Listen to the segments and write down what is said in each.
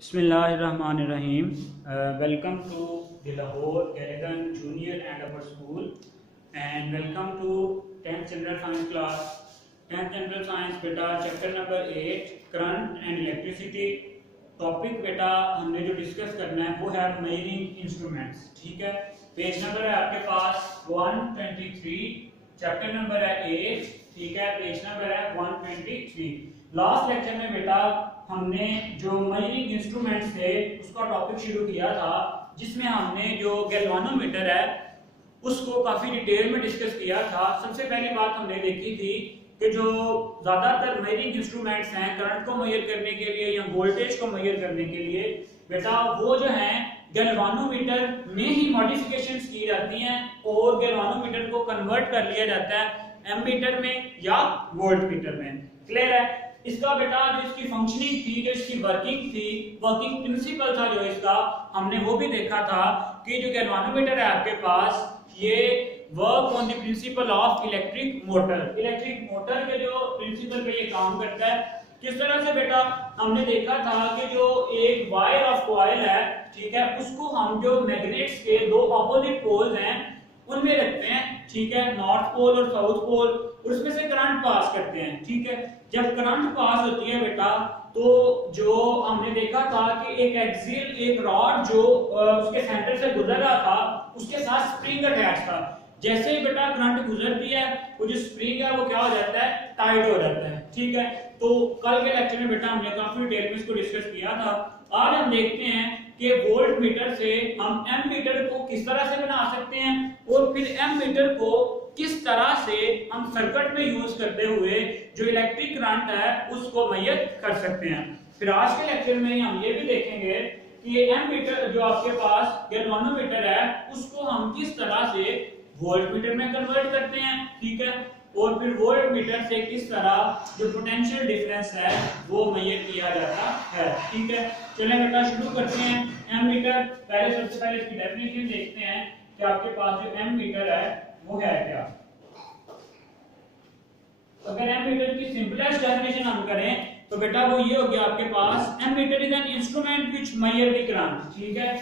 Bismillahirrahmanirrahim. Welcome to the Lahore Garrigan Junior and Upper School and welcome to 10th General Science class. 10th General Science बेटा chapter number 8 current and electricity. Topic बेटा हमने जो discuss करना है वो है measuring instruments. ठीक है, पेज नंबर है आपके पास 123, चैप्टर नंबर है 8। ठीक है, पेज नंबर है 123। लास्ट लेक्चर में बेटा हमने जो मेजरिंग इंस्ट्रूमेंट्स थे उसका टॉपिक शुरू किया था, जिसमें हमने जो गैल्वानोमीटर है उसको काफी डिटेल में डिस्कस किया था। सबसे पहली बात हमने देखी थी कि जो ज्यादातर मेजरिंग इंस्ट्रूमेंट्स हैं करंट को मेजर करने के लिए या वोल्टेज को मेजर करने के लिए बेटा वो जो हैं गैल्वानोमीटर में ही मॉडिफिकेशंस की जाती हैं और गैल्वानोमीटर को कन्वर्ट कर लिया जाता है एमीटर में या वोल्ट मीटर में। क्लियर है? इसका बेटा जो इसकी फंक्शनिंग थी, जो इसकी वर्किंग थी, वर्किंग प्रिंसिपल था जो इसका, हमने वो भी देखा था कि जो गैल्वानोमीटर है आपके पास ये work on the principle of electric motor. Electric motor के जो प्रिंसिपल पे ये काम करता है। किस तरह से बेटा हमने देखा था कि जो एक वायर ऑफ कॉइल है, ठीक है, उसको हम जो मैग्नेट्स के दो अपोजिट पोल्स हैं उनमें रखते हैं। ठीक है, नॉर्थ पोल और साउथ पोल, और उसमें से करंट पास करते हैं। ठीक है, जब करंट पास होती है बेटा तो जो हमने देखा था कि एक एक्सियल एक रॉड जो उसके सेंटर से गुजर रहा था उसके साथ स्प्रिंग अटैच था। जैसे ही बेटा करंट गुजरती है वो जो स्प्रिंग है वो क्या हो जाता है, टाइट हो जाता है। ठीक है, तो कल के लेक्चर में बेटा हमने काफी डिटेल में इसको डिस्कस किया था। आज हम देखते हैं कि वोल्ट मीटर से हम एम मीटर को किस तरह से बना सकते हैं और फिर एम मीटर को किस तरह से हम सर्किट में यूज करते हुए जो इलेक्ट्रिक करंट है उसको मेजर कर सकते हैं। फिर आज के लेक्चर में हम ये भी देखेंगे कि ये एम मीटर जो आपके पास गैल्वानोमीटर है उसको हम किस तरह से वोल्ट मीटर में कन्वर्ट करते हैं। ठीक है, और फिर वोल्ट मीटर से किस तरह जो पोटेंशियल डिफरेंस है वो मेजर किया जाता है। ठीक है, चलिए बेटा शुरू करते हैं। एम मीटर, पहले सबसे पहले इसकी डेफिनेशन देखते हैं कि आपके पास जो एम मीटर है वो है क्या। अगर एम मीटर की सिंपलेस्ट डेफिनेशन हम करें तो बेटा वो ये हो गया आपके पास, ammeter is an instrument which measure the current. ठीक है,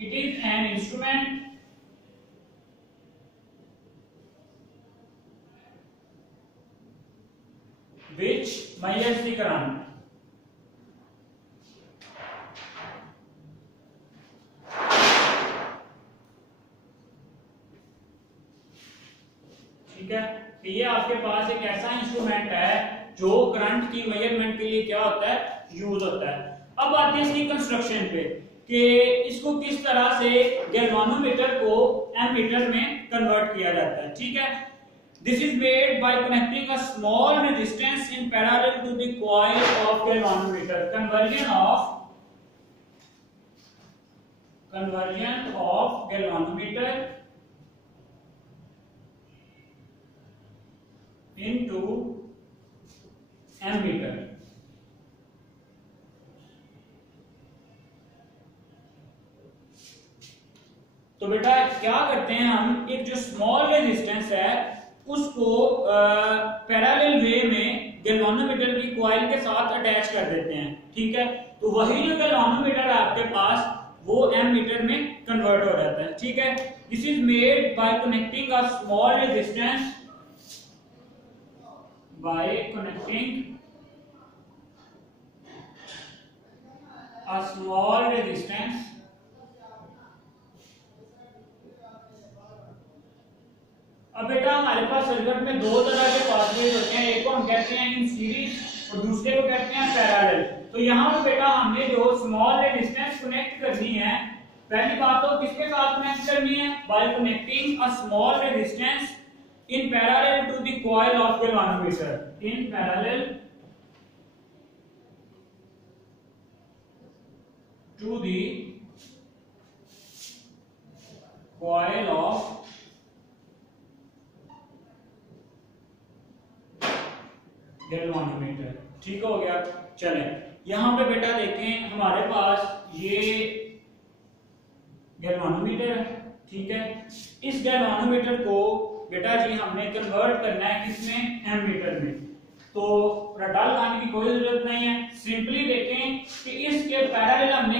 it is an instrument which measures the current। ठीक है, तो ये आपके पास एक ऐसा इंस्ट्रूमेंट है जो करंट की मेजरमेंट के लिए क्या होता है, यूज होता है। अब आते हैं इसकी कंस्ट्रक्शन पे कि इसको किस तरह से गैल्वानोमीटर को एमीटर में कन्वर्ट किया जाता है। ठीक है, this is made by connecting a small resistance in parallel to the coil of galvanometer। conversion of galvanometer into ammeter। तो बेटा क्या करते हैं हम, एक जो स्मॉल रेजिस्टेंस है उसको पैरेलल वे में गैल्वानोमीटर की कॉइल के साथ अटैच कर देते हैं। ठीक है, तो वही जो गैल्वानोमीटर है आपके पास वो एम मीटर में कन्वर्ट हो जाता है। ठीक है, this is made by connecting a small resistance अब बेटा हमारे पास सर्किट में दो तरह के पाथवेज होते हैं, एक को हम कहते हैं इन सीरीज और दूसरे को कहते हैं पैरेलल। तो यहाँ पे बेटा हमने जो स्मॉल रेजिस्टेंस कनेक्ट करनी है, पहली बात तो किसके साथ कनेक्ट करनी है, by connecting a small resistance in parallel to the coil of galvanometer. In parallel to the coil of galvanometer. ठीक हो गया। चलें यहां पे बेटा देखें हमारे पास ये गैल्वानोमीटर है। ठीक है, इस गैल्वानोमीटर को बेटा जी हमने कन्वर्ट करना है किसमें, एमीटर में। तो रटाल खाने की कोई जरूरत नहीं है, सिंपली देखें कि इसके पैरेलल हमने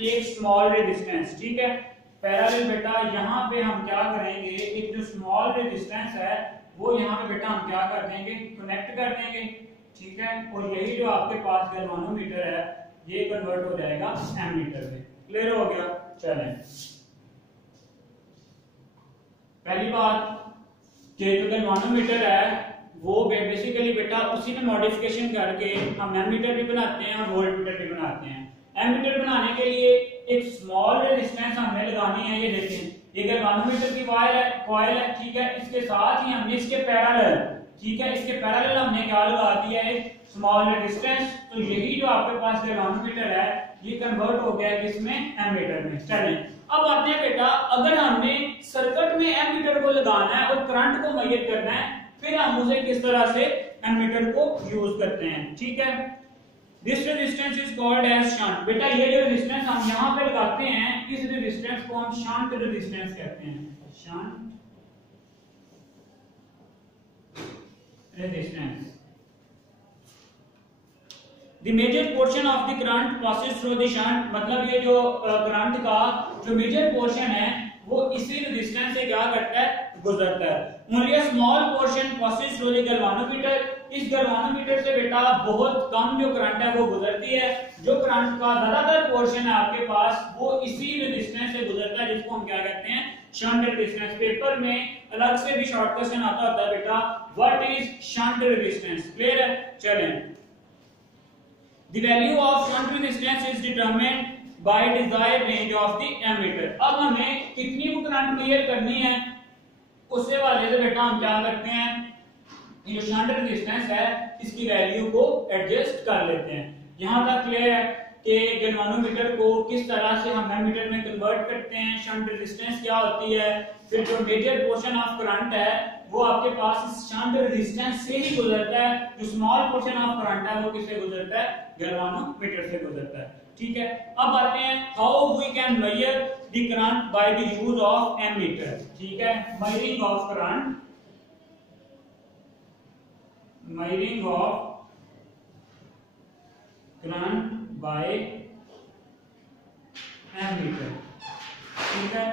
एक स्मॉल रेजिस्टेंस, ठीक है। पैरेलल बेटा यहाँ पे हम क्या करेंगे, एक जो स्मॉल रेजिस्टेंस है वो यहाँ पे बेटा हम क्या कर देंगे, कनेक्ट कर देंगे, ठीक है। और यही जो आपके पास गैल्वानोमीटर है ये कन्वर्ट हो जाएगा एमीटर में। क्लियर हो गया। चलें, पहली बात कि जो गैल्वानोमीटर है वो बेसिकली बेटा उसी में मॉडिफिकेशन करके हम एमीटर भी बनाते हैं और वोल्टमीटर भी बनाते हैं। एमीटर बनाने के लिए एक स्मॉल रेजिस्टेंस हमें लगानी है, ये देखें, ये गैल्वानोमीटर की कॉइल है, ठीक है। इसके साथ ही हमने इसके पैरेलल, ठीक है, इसके पैरेलल हमने क्या लगा दिया है, स्मॉल रेजिस्टेंस। तो यही जो आपके पास गैल्वानोमीटर है ये कन्वर्ट हो गया किसमें, एमीटर में। चलें, अब आते हैं बेटा, अगर हमने सर्किट में एमीटर को लगाना है और करंट को मेजर करना है, फिर हम उसे किस तरह से एमीटर को यूज करते हैं, ठीक है। This resistance is called as shunt. बेटा ये जो रेजिस्टेंस हम यहाँ पे लगाते हैं, इस रेजिस्टेंस को हम शंट रेजिस्टेंस कहते हैं, shunt resistance. The major portion of the current passes through the shunt, मतलब ये जो करंट का जो मेजर पोर्शन है वो इसी रेजिस्टेंस से क्या करता है, गुजरता है। Only a small portion passes through the galvanometer। इस गैल्वानोमीटर से बेटा बहुत कम जो करंट है वो गुजरती है। जो करंट का ज्यादातर पोर्शन है आपके पास वो इसी रेजिस्टेंस से गुजरता है, जिसको हम क्या कहते हैं, शंट रेजिस्टेंस। पेपर में अलग से भी शॉर्ट क्वेश्चन आता होता है बेटा, what is shunt resistance. Clear है। चलें, the value of shunt resistance is determined by desired range of the ammeter। अब हमें कितनी वो करंट मेजर करनी है उससे वाले से बेटा हम क्या करते हैं, ये शंट रेजिस्टेंस है इसकी वैल्यू को एडजस्ट कर लेते हैं। यहां तक क्लियर है कि गैल्वानोमीटर को किस तरह से हम एमीटर में कन्वर्ट करते हैं, शंट रेजिस्टेंस क्या होती है, फिर जो मेजर पोर्शन ऑफ करंट है वो आपके पास इस शंट रेजिस्टेंस से ही गुजरता है, जो स्मॉल पोर्शन ऑफ करंट है वो किससे गुजरता है, गैल्वानोमीटर से गुजरता है, ठीक है। अब आते हैं how we can measure the current by the use of ammeter, ठीक है। Measuring of current, measuring of current by ammeter, ठीक है।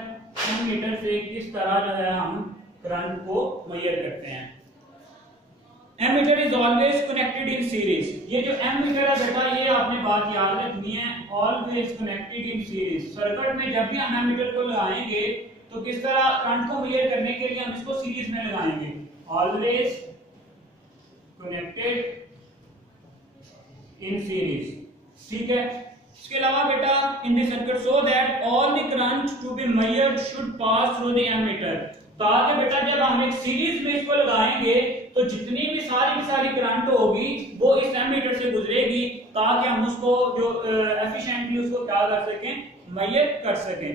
एमीटर से किस तरह जो है हम करंट को मेजर करते हैं। Ammeter is always connected in series. ये जो एमीटर है बेटा ये आपने बात याद रखनी है, always connected in series. Circuit में जब भी हम एमीटर को लगाएंगे तो किस तरह करंट को मेजर करने के लिए हम इसको सीरीज में लगाएंगे, ऑलवेज कनेक्टेड इन सीरीज, ठीक है। इसके अलावा बेटा in the circuit so that all the current to be measured should pass through the ammeter. ताकि बेटा जब हम एक सीरीज में इसको लगाएंगे तो जितनी भी सारी करंट होगी वो इस एमीटर से गुजरेगी, ताकि हम उसको जो एफिशिएंटली उसको क्या कर सकें, मेजर कर सकें।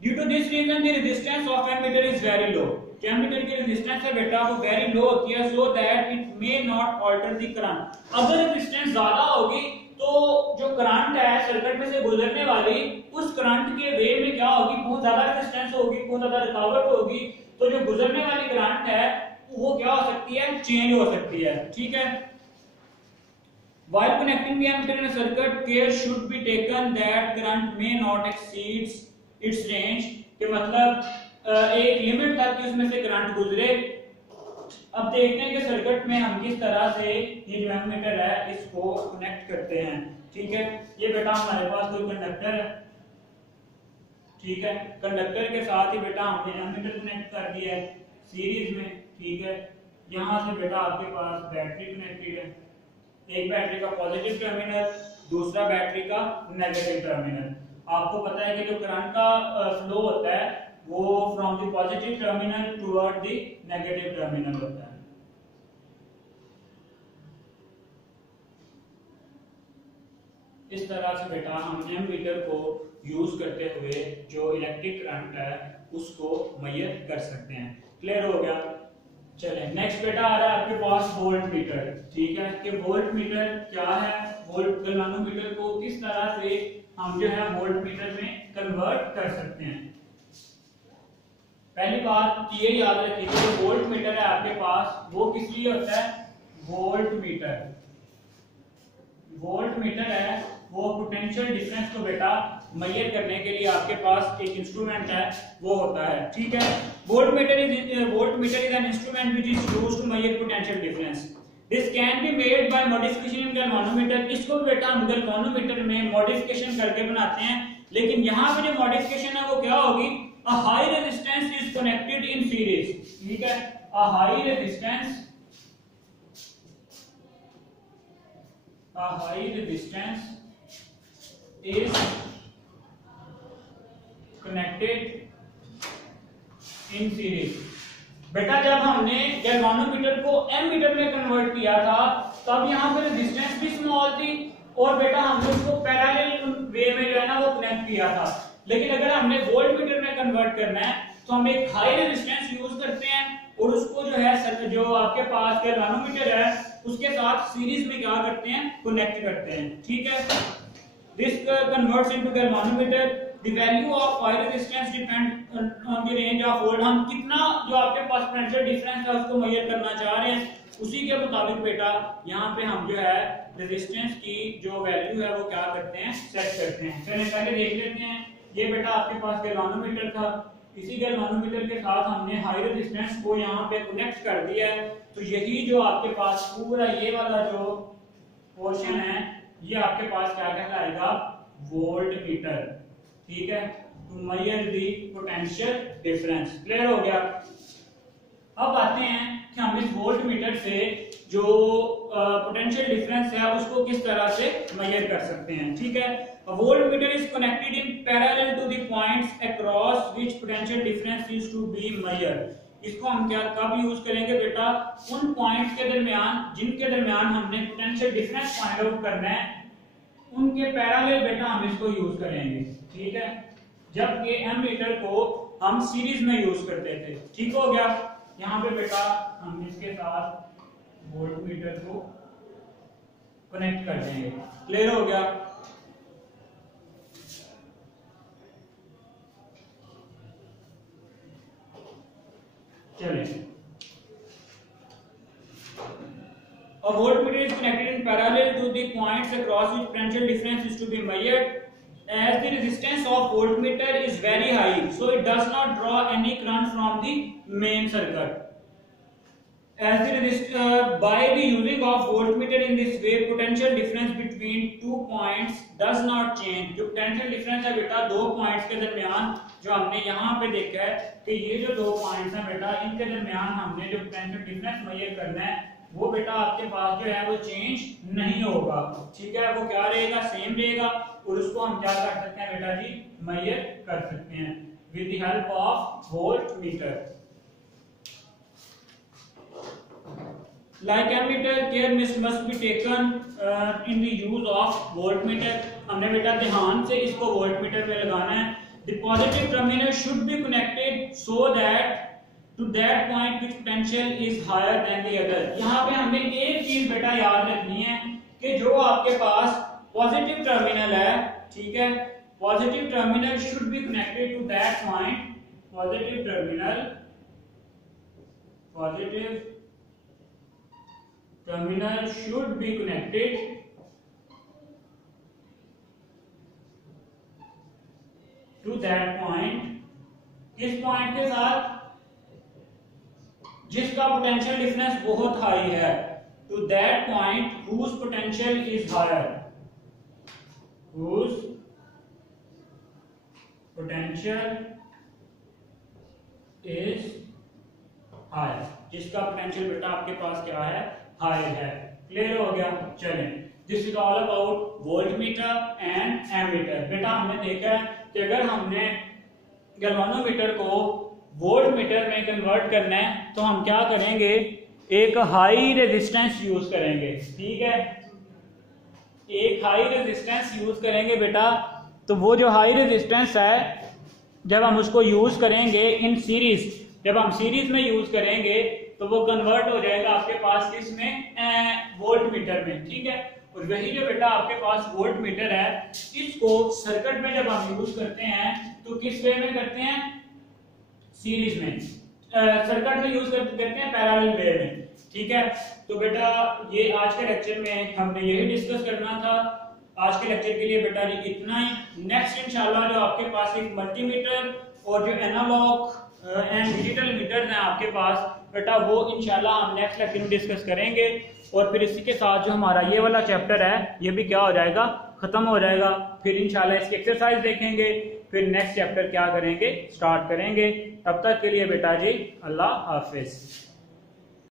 Due to this reason the resistance of ammeter is very low. जो एमीटर की रेजिस्टेंस है बेटा वो वेरी लो होती है, so that it may not alter the current. अगर रेजिस्टेंस ज्यादा होगी तो जो करंट है सर्किट में से गुजरने वाली उस करंट के वे में क्या होगी, बहुत ज्यादा रेजिस्टेंस होगी, बहुत ज्यादा रुकावट होगी, तो जो गुजरने वाली करंट है वो क्या हो सकती है, चेंज हो सकती है, ठीक है। While connecting the ammeter in a circuit, care should be taken that current may not exceeds its range। कि मतलब एक लिमिट तक उसमें से करंट गुजरे। अब देखते हैं कि सर्किट में हम किस तरह से ये जो एमीटर है इसको कनेक्ट करते हैं, ठीक है। ये बेटा हमारे पास कोई कंडक्टर है, ठीक है। कंडक्टर के साथ ही बेटा हमने एमीटर कनेक्ट कर दिया है सीरीज में, ठीक है। यहाँ से बेटा आपके पास बैटरी कनेक्टेड है, एक बैटरी का पॉजिटिव टर्मिनल, दूसरा बैटरी का नेगेटिव टर्मिनल। आपको पता है कि जो करंट का फ्लो होता है वो from the positive terminal toward the negative terminal होता है। इस तरह से बेटा हम एमीटर को यूज करते हुए जो इलेक्ट्रिक करंट है उसको मेजर कर सकते हैं। क्लियर हो गया। चलें नेक्स्ट बेटा आ रहा है आपके पास वोल्ट मीटर, ठीक है। कि वोल्ट मीटर क्या है, वोल्ट गैल्वानोमीटर को किस तरह से हम जो है वोल्ट मीटर में कन्वर्ट कर सकते हैं। पहली बात ये याद रखिए कि जो वोल्ट मीटर है आपके पास वो किस लिए होता है, वोल्ट मीटर। वोल्ट मीटर है वो पोटेंशियल डिफरेंस को बेटा मेजर करने के लिए आपके पास एक इंस्ट्रूमेंट है वो होता है, ठीक है। Voltmeter is an instrument which is used to measure potential difference. This can be made by modification in galvanometer. इसको बेटा हम गैल्वानोमीटर में मॉडिफिकेशन करके बनाते हैं, लेकिन यहाँ पे जो मॉडिफिकेशन है वो क्या होगी, a high resistance is connected in series, ठीक है। A high resistance is connected in series। बेटा जब हमने गैल्वानोमीटर को एमीटर में कन्वर्ट किया था तब यहाँ पे रेजिस्टेंस भी स्मॉल थी और बेटा हमने उसको पैरेलल वे में जो है ना वो कनेक्ट किया था। लेकिन अगर हमने वोल्टमीटर में कन्वर्ट करना है तो हम एक हाई रेजिस्टेंस यूज करते हैं और उसको जो है जो आपके पास गैल्वानोमीटर है उसके साथ सीरीज में क्या करते हैं, कनेक्ट करते हैं, ठीक है। This converts into galvanometer. The value of high resistance depends on the range of volt। हम कितना जो आपके पास पोटेंशियल डिफरेंस है उसको मेजर करना चाह रहे हैं, उसी के मुताबिक बेटा यहाँ पे हम जो है रेजिस्टेंस की जो वैल्यू है वो क्या करते हैं, सेट करते हैं। चलिए पहले देख लेते हैं। ये बेटा आपके पास गैल्वानोमीटर था, इसी गैल्वानोमीटर के साथ हमने हाई रेजिस्टेंस को यहाँ पे कनेक्ट कर दिया है। तो यही जो आपके पास पूरा ये वाला जो पोर्शन है ये आपके पास क्या कहलाएगा, वोल्टमीटर, ठीक है, to measure the potential difference. Clear हो गया। अब आते हैं कि हम इस वोल्टमीटर से जो पोटेंशियल डिफरेंस है उसको किस तरह से मेजर कर सकते हैं, ठीक है। A voltmeter is connected in parallel to the points across which potential difference is to be measured। इसको हम क्या कब यूज करेंगे बेटा, उन पॉइंट्स के दरमियान जिनके दरमियान हमने पोटेंशियल डिफरेंस फाइंड आउट करना है उनके पैरेलल बेटा हम इसको यूज करेंगे, ठीक है। जबकि एमीटर को हम सीरीज में यूज करते थे, ठीक हो गया। यहाँ पे बेटा हम इसके साथ वोल्टमीटर को कनेक्ट कर देंगे। क्लियर हो गया। चलिए, a voltmeter is connected in parallel to the points across which potential difference is to be measured। As the resistance of voltmeter is very high, so it does not draw any current from the main circuit। As the by the using of voltmeter in this way, potential difference between two points does not change। जो potential difference है बेटा दो points के दरमियान जो हमने यहाँ पे देखा है कि ये जो दो points हैं बेटा इनके दरमियान हमने जो potential difference मेजर करना है वो बेटा आपके पास जो है वो चेंज नहीं होगा, ठीक है। वो क्या रहेगा, सेम रहेगा और उसको हम क्या कर सकते हैं बेटा जी, मेजर कर सकते हैं with the help of voltmeter. Like ammeter, care must be taken in the use of voltmeter। हमने बेटा ध्यान से इसको वोल्टमीटर में लगाना है। The positive terminal should be connected so that to that point which potential is higher than the other। यहाँ पे हमें एक चीज बेटा याद रखनी है कि जो आपके पास पॉजिटिव टर्मिनल है, ठीक है, positive terminal should be connected to that point. Positive terminal should be connected to that point। किस पॉइंट के साथ, जिसका पोटेंशियल डिफरेंस बहुत हाई है, to that point whose potential is higher, whose potential is higher, जिसका potential बेटा आपके पास क्या है, हायर है। क्लियर हो गया। चलें, this is all about voltmeter and ammeter. बेटा हमने देखा है कि अगर हमने गैल्वानोमीटर को वोल्टमीटर में कन्वर्ट करना है तो हम क्या करेंगे, एक हाई रेजिस्टेंस यूज करेंगे, ठीक है, एक हाई रेजिस्टेंस यूज करेंगे बेटा। तो वो जो हाई रेजिस्टेंस है जब हम उसको यूज करेंगे इन सीरीज, जब हम सीरीज में यूज करेंगे तो वो कन्वर्ट हो जाएगा आपके पास किसमें, वोल्टमीटर में, ठीक है। और वही जो बेटा आपके पास वोल्टमीटर है इसको सर्किट में जब हम यूज करते हैं तो किस वे में करते हैं, सीरीज में, सर्किट में यूज करते हैं पैरेलल वे में, ठीक है। तो बेटा ये आज के लेक्चर में हमने यही डिस्कस करना था आज के लेक्चर के लिए बेटा जी इतना ही। नेक्स्ट इंशाल्लाह जो आपके पास एक मल्टीमीटर और जो एनालॉग एंड डिजिटल मीटर्स हैं आपके पास बेटा, वो इंशाल्लाह हम नेक्स्ट लेक्चर में डिस्कस करेंगे। और फिर इसी के साथ जो हमारा ये वाला चैप्टर है ये भी क्या हो जाएगा, खत्म हो जाएगा। फिर इंशाल्लाह इसकी एक्सरसाइज देखेंगे, फिर नेक्स्ट चैप्टर क्या करेंगे, स्टार्ट करेंगे। तब तक के लिए बेटा जी अल्लाह हाफिज।